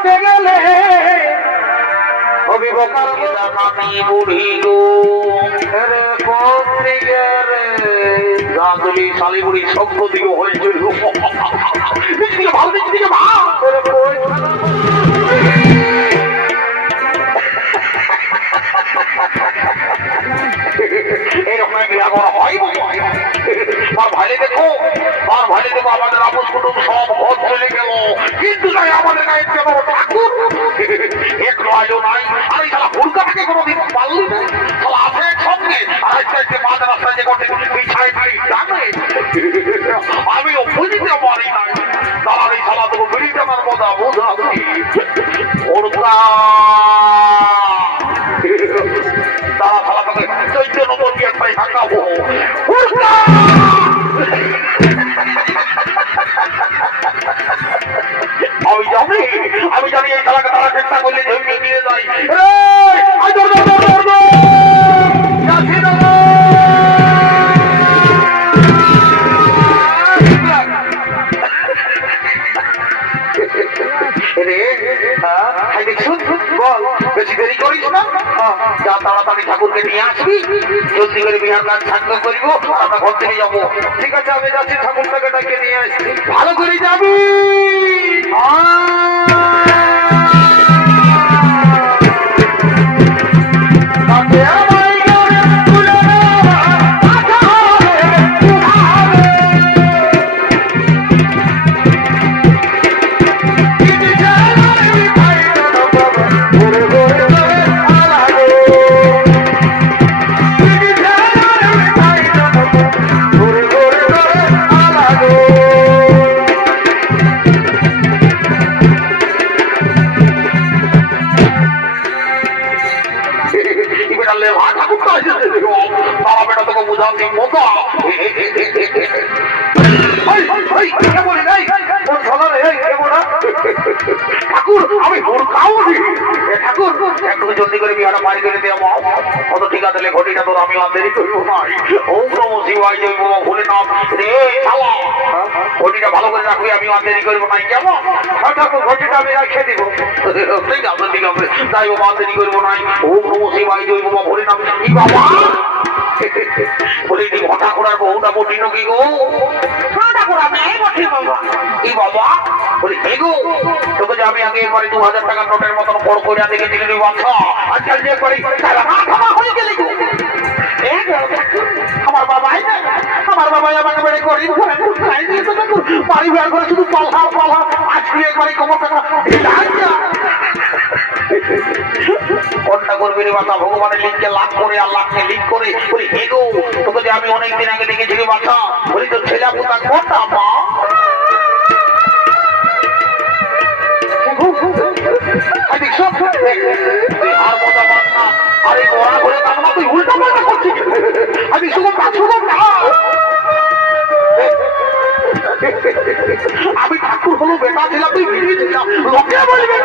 করতে গেলে অভিভাবক বুড়ি গো রে করতে গেলে গাঁদলি শালি বুড়ি সভ্য দিকে হয়েছিল ভালো দিকে ভাব এরকম বিয়া করা হয় আর ভাইলে দেখো আমাদের আপস কুটুম সব ঘর চলে গেল কিন্তু তাই আমাদের গায়ে কেমন ঠাকুর এক নয় নাই আর এই শালা হুড়কা থেকে কোনোদিন পারলি না শালা আছে সঙ্গে আর আজকে মাঝ রাস্তায় যে করতে পিছায় খাই জানে আমিও বুঝতে পারি না তার এই শালা তোকে বেরিয়ে আমার কথা বোঝাবি হুড়কা তারা শালা তোকে 14 নম্বর গিয়ে একটাই থাকাবো হুড়কা আমি জানি এই খেলাকে তারা চেষ্টা করলে ধরে নিয়ে যায় বেশি দেরি করিস না যা তাড়াতাড়ি ঠাকুরকে নিয়ে আসবি জলদি করে বিহার কাজ সাঙ্গ করিব আমরা ঘর থেকে যাবো ঠিক আছে আমি যাচ্ছি ঠাকুরটাকে ডাকে নিয়ে আসছি ভালো করে যাবি ঠাকুর আমি ঠাকুর একটু জলদি করে বিহারা বাড়ি করে দেওয়া কত ঠিক আছে ঘটিটা তোর আমি আর দেরি করবো নাই ওম নমঃ শিবায় জয় বাবা ভুলে নাম রে শালা ঘটিটা ভালো করে রাখবি আমি আর দেরি করবো নাই কেমন ঠাকুর ঘটিটা আমি রেখে দিব ঠিক আছে তাই বাবা আর দেরি করবো নাই ওম নমঃ শিবায় জয় বাবা ভুলে নাম কি বাবা বলি তুই ঘটা করার বহুটা কঠিন কি গো বাবা বলি গো তোকে যে আমি আগে এবারে 2000 টাকার নোটের মতন বড় করে দেখে দিলি বাচ্চা আজকাল যে একবারে হয়ে গেলে আমার বাবাই আমাকে বেড়ে করি বাড়ি বের করে শুধু পাল্লা আজকে একবারে কমর টাকা কোনটা করবি রে বাচ্চা ভগবানের লিঙ্কে লাভ করে আল্লাহকে লিঙ্ক করে বলি হে গো তোকে যে আমি অনেকদিন আগে দেখেছিলি বাচ্চা বলি তোর ছেলে পোতা কোনটা মা আর মজা বাচ্চা আরে ওরা ঘরে কামনা তুই উল্টা পাল্টা করছিস আমি শুধু আমি ঠাকুর হলো বেটা ছিলাম তুই বিড়ি ছিলাম লোকে বলবে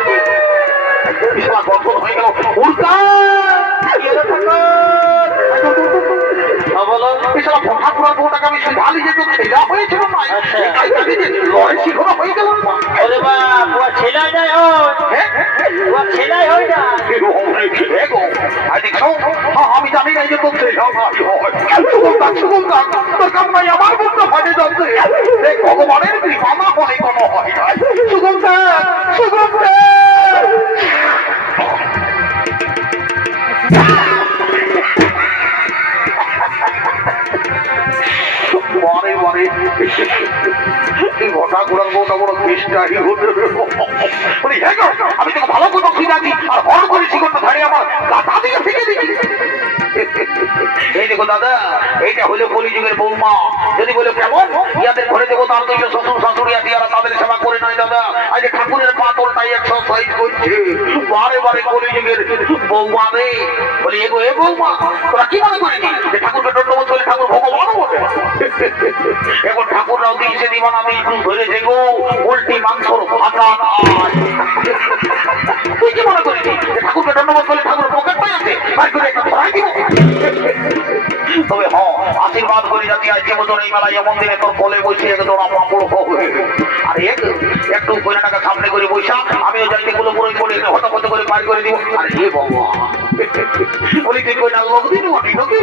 গঠন হয়ে গেল উল্টা আমি ঢালি যে ছেলা হয়েছিল লড়াই শিখনো হয়ে গেল আমি জানি না যে তোর তোর কান্নাই আমার বন্ধু ফাটে যাচ্ছে ভগবানের কৃপা না হলে কোনো হয় না সুগম সুগম ঘটা ঘোরার বউটা বড় চেষ্টা আমি তোকে ভালো করে শিখাচ্ছি আর হর করে শিখতে ধারে আমার গাথা দিকে ফেঁকে দিচ্ছি এই দেখো দাদা এইটা হলো কলিযুগের বৌমা যদি বলে কেমন ইয়াদের ঘরে দেবো তার তো শ্বশুর শাশুড়ি আছে যারা তাদের সেবা করে নয় দাদা আজ ঠাকুরের পাতলটাই এক্সারসাইজ করছে বারে বারে কলিযুগের বৌমা রে বলি এগো এ বৌমা তোরা কি মনে করিনি যে ঠাকুরকে দণ্ডবোধ করলে ঠাকুর ভগবানও বলে এখন ঠাকুররাও দিয়েছে দিবানা দিয়ে ধরেছে গো উল্টি মাংসর ভাতা তুই কি মনে করিনি যে ঠাকুরকে দণ্ডবোধ করলে ঠাকুর পকেটটাই আছে তবে আশীর্বাদ করি যাতে আজকে মতন রজনী মেলায় এমন দিনে তোর কোলে বসে এক দোড়া পাঁপড় হবে আর একটু কইনাটাকে সামনে করে বৈশা আমিও যাইতে গুলো পুরো করে হঠাৎ করে পার করে দিব আর এ বাবা বলি তুই কইনা লোক দিন নাকি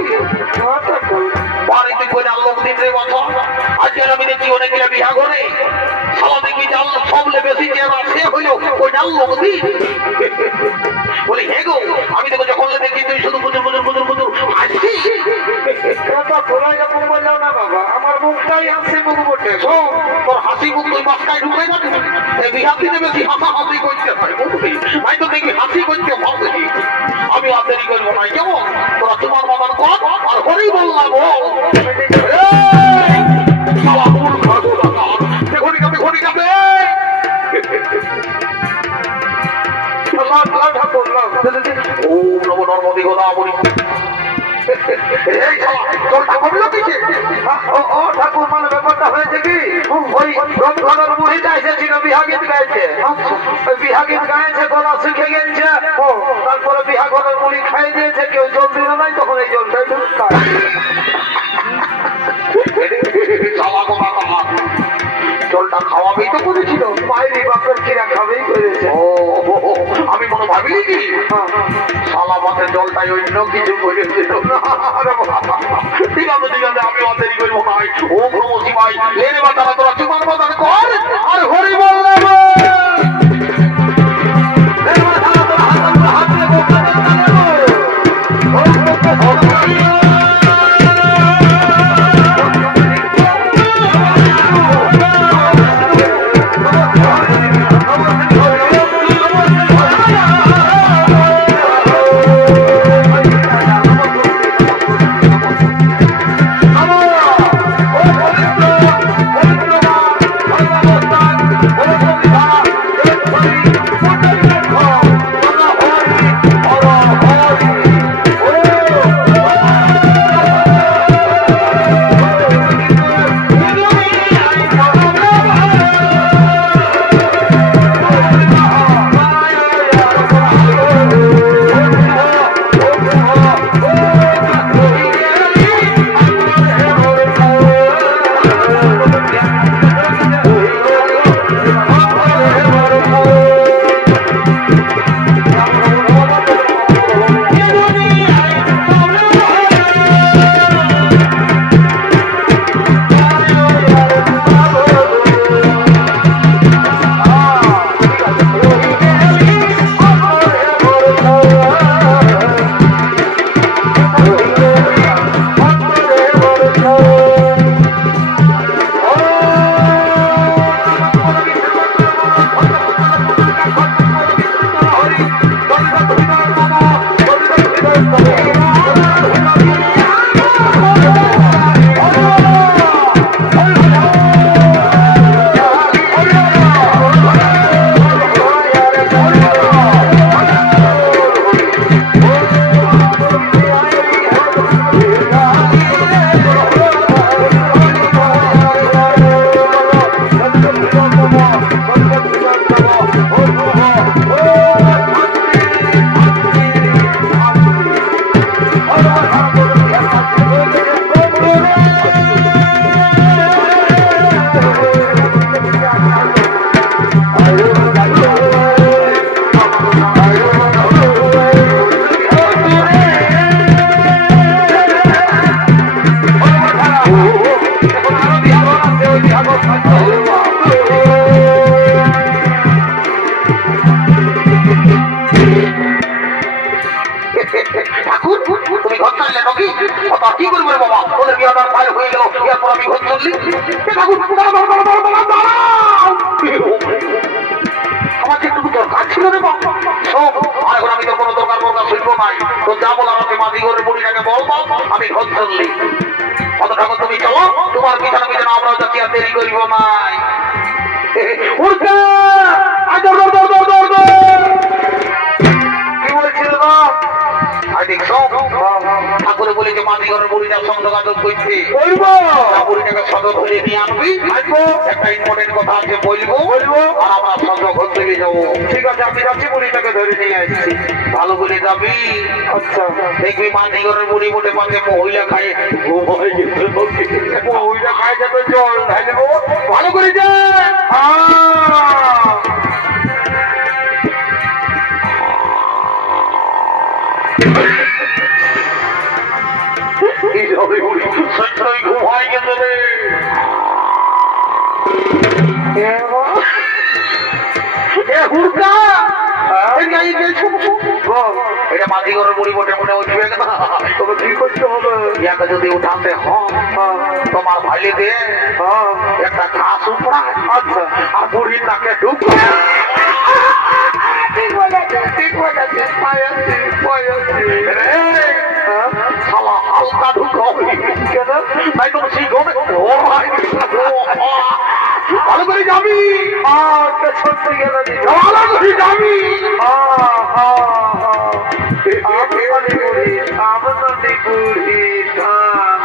বাড়িতে কইনা লোক দিন রে বাবা আজ আমি দেখি অনেকগুলা বিহা করে সালা দেখি জাল সবলে বেশি যে আছে হইল কইনা লোক দিন বলি হে গো আমি তো যখন দেখি তুই শুধু বুঝুর হাসি না বাবা আমার মুখটাই হাসি মুখ বটে তোর হাসি মুখ তুই মাথায় ঢুকাই না বিহার দিনে বেশি হাসাহাসি করতে হয় বুঝলি আমি তো দেখি হাসি করতে ভাবছি আমি আর দেরি করবো না কেমন তোরা তোমার বাবার কর আর হরেই বললাম ঠাকুর মানে ব্যাপারটা হয়েছে কি ওই রমজানের মুড়িটা এসেছিল বিহাগীত গাইছে ওই বিহাগীত গাইছে গলা শিখে গেছে তারপরে বিহাগরের মুড়ি খাই দিয়েছে কেউ জল দিল নাই তখন এই জলটাই জলটা খাওয়াবেই তো করেছিল বাইরে বাপের কিরা খাবেই করেছে আমি কোনো ভাবিনি কি শালা মাঠে জলটাই অন্য কিছু করেছিল ঠিক আছে আমি অদেরি করবো নাই ও প্রমোসি ভাই লেনে বাতারা তোরা চুমার বাতার কর আর হরি বললাম কি করবে বাবা ওদের বিয়াদার ফাইল হয়ে গেল এরপর আমি ঘর চললি আমাকে একটু দরকার ছিল রে বাবা আর এখন আমি তো কোনো দরকার শুনবো নাই তো যা বল আমাকে মাঝি ঘরের বুড়িটাকে বলবো আমি ঘর চললি অত ঠাকুর তুমি চলো তোমার পিছনে পিছনে আমরাও যাচ্ছি আর দেরি করিব নাই কি বলছিল না ঠাকুরে বলে যে মাঝি ঘরের বুড়িটার সঙ্গে যোগাযোগ করছে বুড়িটাকে সদর ধরে নিয়ে আনবি একটা ইম্পর্টেন্ট কথা আছে বলবো আর আমরা সঙ্গে ঘর থেকে যাবো। ঠিক আছে আমি যাচ্ছি বুড়িটাকে ধরে নিয়ে আসছি। ভালো করে যাবি। আচ্ছা দেখবি মাঝিগরের মুড়ি মোটে পাতে মহিলা খায় ঘুমাই গেছে। ওইটা খাই যাবে জল ঢালে বাবা। ভালো করে যা। সত্যই ঘুমাই গেছে রে। এ হুড়কা এটা মাঝিগরের মুড়ি মোটে মনে উঠবে না। তবে কি করতে হবে? ইয়াকে যদি উঠাতে হয় তোমার ভাইলে একটা ঘাস উপড়ায় আচ্ছা আর বুড়ির নাকে ঢুক। ঠিক বলেছে ঠিক বলেছে পায়াছি পায়াছি। শালা হালকা ঢুক হবে কেন? তাই তো সেই গমে ভালো করে যাবি। ছোট্ট গেল ভালো করে যাবি। আমদানি বুড়ি ধান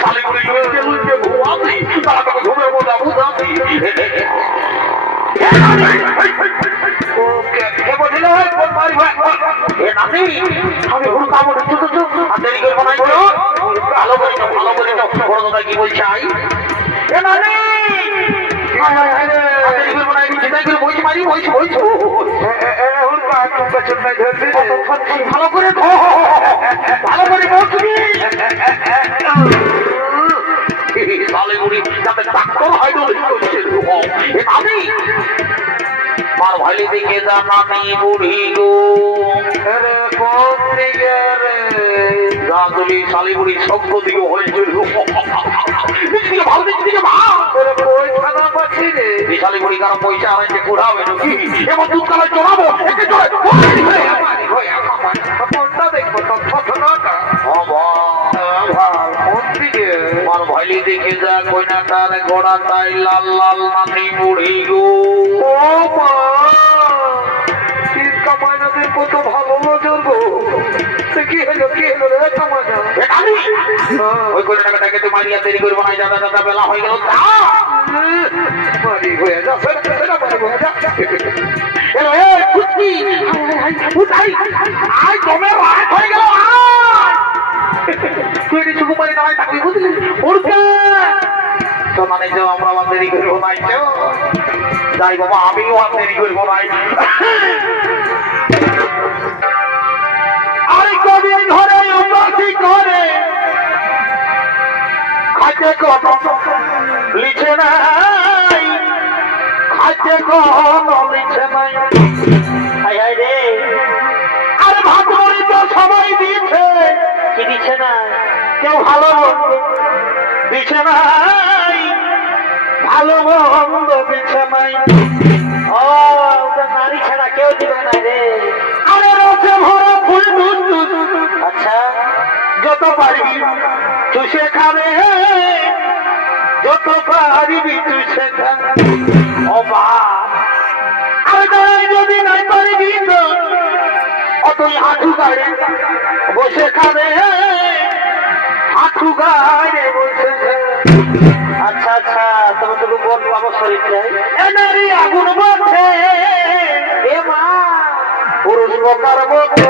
শালিগুড়ি লুইতে লুইতে ঘুমাবি তারা তোকে ঘুমের মধ্যে বুঝাবি। কে বলিল এ নাতি আমি হুড় কামড় আর দেরি করবো না বলো। ভালো করে যাও ভালো করে যাও। বড় দাদা কি বলছে আই এ নাতি দেরি করবো না। আমি চিন্তাই করে বইছি মারি বইছি বইছি ভালো করে ভালো করে বসবি। শালিগুড়ি যাতে ডাক্তার হয় তো এ নাতি মার ভালি দিকে জানা নেই বুড়ি গো। গাছলি শালিগুড়ি সভ্য দিকে হয়েছিল। ভালো দিক থেকে শালিগুড়ি কারো পয়সা আনাইছে কুড়াবে নাকি এবার দুধ কালার চড়াবো আমার ভাইলি দেখে যা কইনাটার গোড়াটাই লাল লাল নানি বুড়ি গো। কত ভালো নজর গো। কি হলো কি হলো রে কামানা? ওই করে টাকাটাকে তো মারিয়া দেরি করবো না। দাদা দাদা বেলা হয়ে গেল। মারি হয়ে যা মারি হয়ে যা। আমরা আবার দেরি করবো নাই যাই বাবা আমিও আর দেরি করবো নাই। আরে কবি ঘরে উন্নতি করে খাইতে কত লিখে নাই খাইতে কত লিখে নাই। হাই হাই রে আরে ভাত মরি তো সবাই দিয়েছে কি দিচ্ছে না কেউ ভালো দিচ্ছে নাই ভালো মন্দ দিচ্ছে নাই। ও নারী ছাড়া কেউ দিবে না রে। আরে রসে ভরা ফুল দুধ আচ্ছা যত পারবি চুষে খাবে যত পারবি চুষে খাবে। ও বা আরে দাঁড়াই যদি নাই পারবি তো অতই হাঁটু গাড়ে বসে খাবে হাঁটু গাড়ে বসে খাবে। আচ্ছা আচ্ছা তবে তোকে কোন পাবো শরীর চাই এনারি আগুন বলছে এ মা পুরুষ প্রকার বলছে।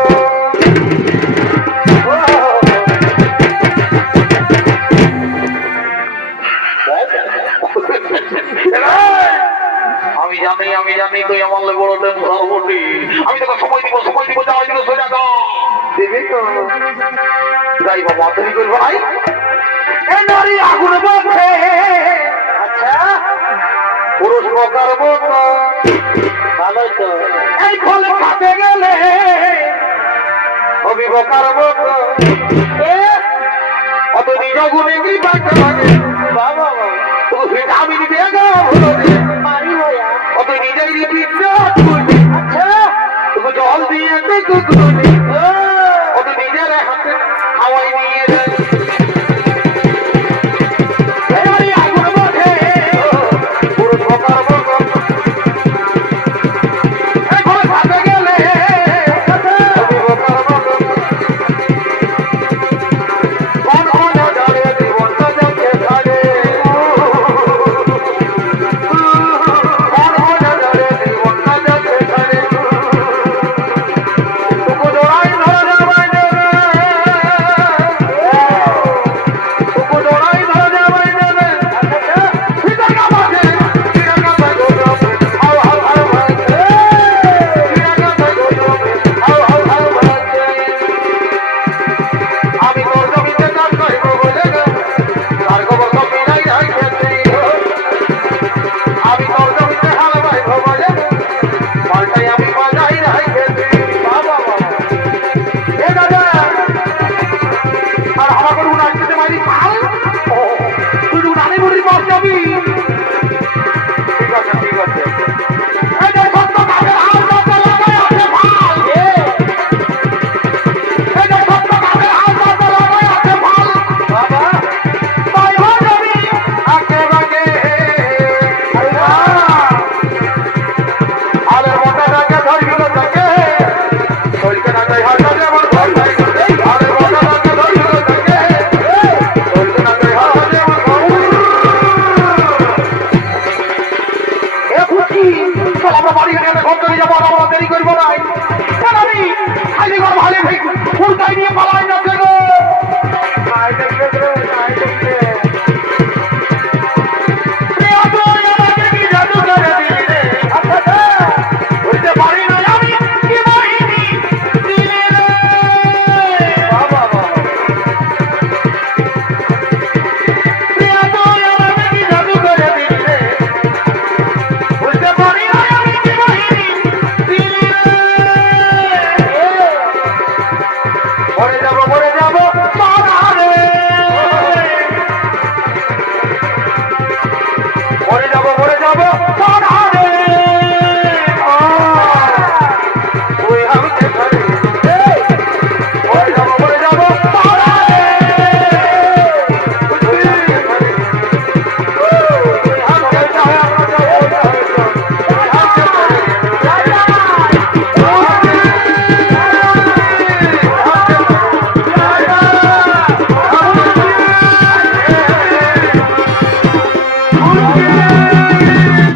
আমি জানি তুই আমার বড় সর্বটি। আমি তোকে সময় দিব যাওয়াই দিব সোজা দিবি তো যাই বাবা তুমি করবো ভাই এ নারী আগুন বলছে। আচ্ছা পুরুষ প্রকার বলতো ভালোই তো এই ফলে খাতে গেলে অভিবকার বলতো অত নিজ গুণে কি পাইতে লাগে বাবা আমি দিবে অত নিজেই দিবি আচ্ছা তুমি জল দিয়ে অত নিজের হাতে খাওয়াই নিয়ে যায়। পুরুষ প্রকার বলতো মাথাটাকে ধরবি না তাকে চলকে না তাই হাতে আমার ঘর নাই আরে মাথাটাকে ধরবি না তাকে চলকে না তাই হাতে আমার ঘর এ খুশি চল আমরা বাড়ি গিয়ে ঘর চলে যাবো আমরা দেরি করবো না